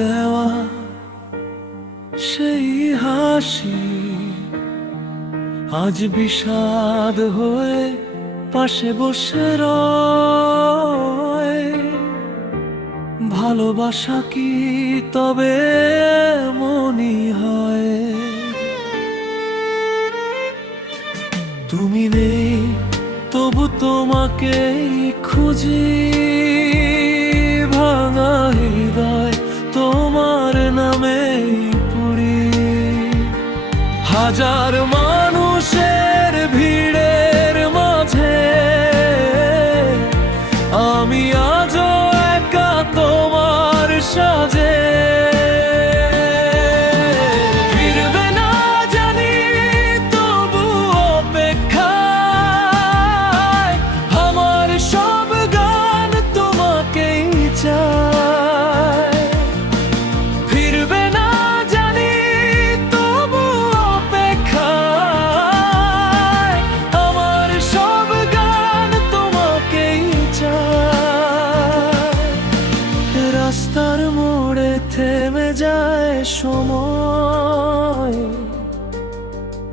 দেওয়া সেই হাসি আজ বিষাদ হয়ে পাশে বসে রয়। ভালোবাসা কি তবে মনি হয়? তুমি নেই তবু তোমাকেই খুঁজি, ভাঙা হৃদয় তোমার নামে পুরি। হাজার মানুষের ভিড়ের মাঝে আমি আজও একা তোমার সাজে। ফিরবে না জানি তবু অপেক্ষায়, আমার সব গান তোমাকেই চায়। ফিরবে না জানি তবু অপেক্ষায়, আমার সব গান তোমাকেই চায়। রাস্তার মোড়ে থেমে যায় সময়,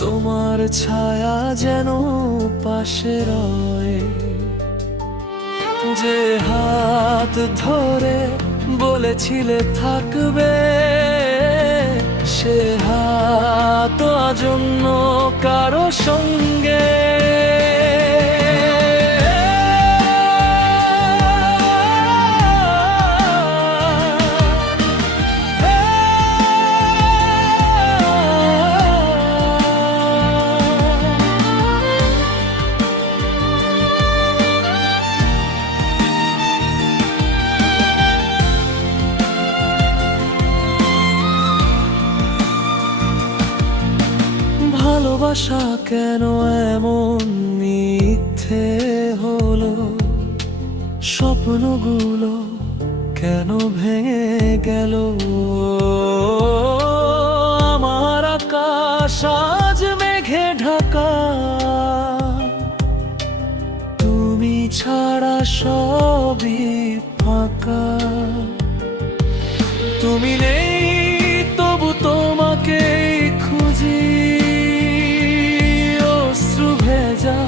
তোমার ছায়া যেন পাশে রয়। যে হাত ধরে বলেছিলে থাকবে, সে হাত আজ অন্য কারো সঙ্গে। ভালোবাসা কেন এমন মিথ্যে হলো? স্বপ্নগুলো কেন ভেঙে গেল? আমার আকাশ আজ মেঘে ঢাকা, তুমি ছাড়া সবই ফাঁকা। তুমি নেই তবু তোমাকেই খুঁজি, অশ্রু ভেজা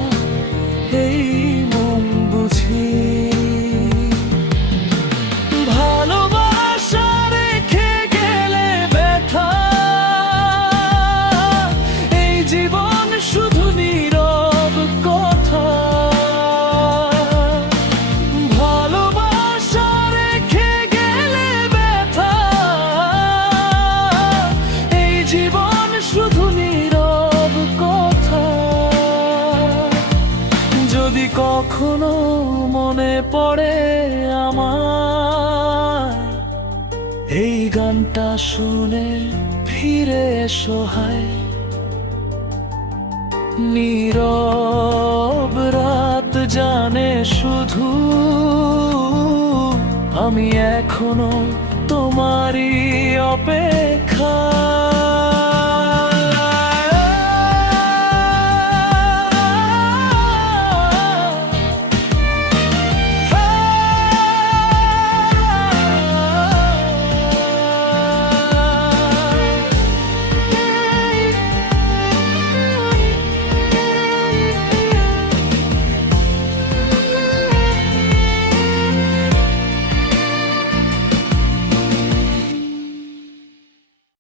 এই মন বুঝি। ভালোবাসা রেখে গেলে ব্যথা, এই জীবন শুধু নীরব কথা। ভালোবাসা রেখে গেলে ব্যথা, এই জীবন শুধু নীরব কথা। যদি কখনো মনে পড়ে আমার, এই গানটা শুনে ফিরে এসো হায়। নীরব রাত জানে শুধু আমি এখনো তোমারই অপেক্ষা।